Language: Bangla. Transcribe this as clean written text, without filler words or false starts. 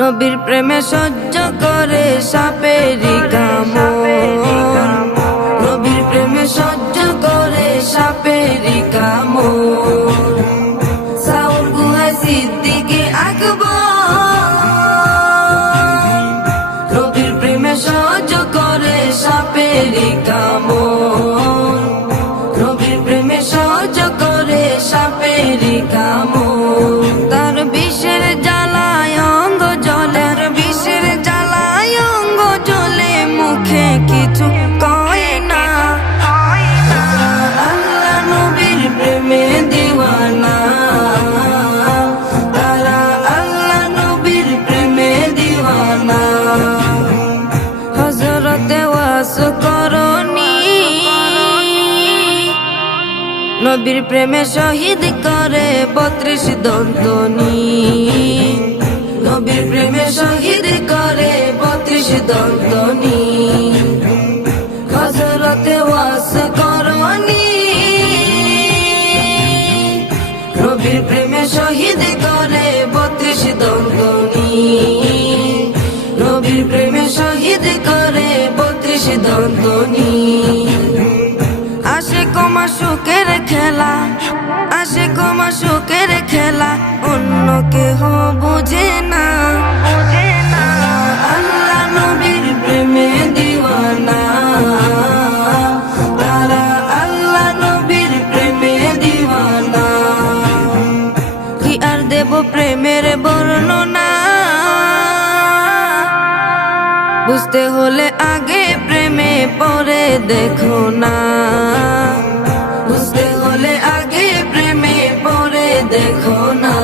নবীর প্রেমে সহ্য করে সাপেরই কামড়, নবীর প্রেমে সহ্য করে সাপেরই কামড়। সাউর গুহায় সিদ্দিকে আকবর, নবীর প্রেমে সহ্য করে সাপেরই কামড়, নবীর প্রেমে সহ্য করে সাপেরই কামড়। তার বিষের জ্বালায় অঙ্গ জ্বলে, বিষের জ্বালায় অঙ্গ জ্বলে, মুখে কিছু কয় না। আল্লাহ নবীর প্রেমে দিওয়ানা, তারা আল্লাহ নবীর প্রেমে দিওয়ানা। হযরতে ওয়াসকরণী নবীর প্রেমে শহীদ করে 32 দন্তনী, নবীর প্রেমে শহীদ করে 32 দন্তনী। হযরতে ওয়াসকরণী নবীর প্রেমে শহীদ করে 32 দন্তনী, নবীর প্রেমে শহীদ করে 32 দন্তনী। আশিক ও মাশুকের খেলা, আশিক ও মাশুকের খেলা, অন্য কেহ বুঝে না। আল্লাহ নবীর প্রেমে দিওয়ানা, তারা আল্লাহ নবীর প্রেমে দিওয়ানা। কি আর দেব প্রেমের বর্ণনা, বুঝতে হলে আগে প্রেমে পরে দেখো না, বুঝতে হলে আগে প্রেমে পরে দেখো না।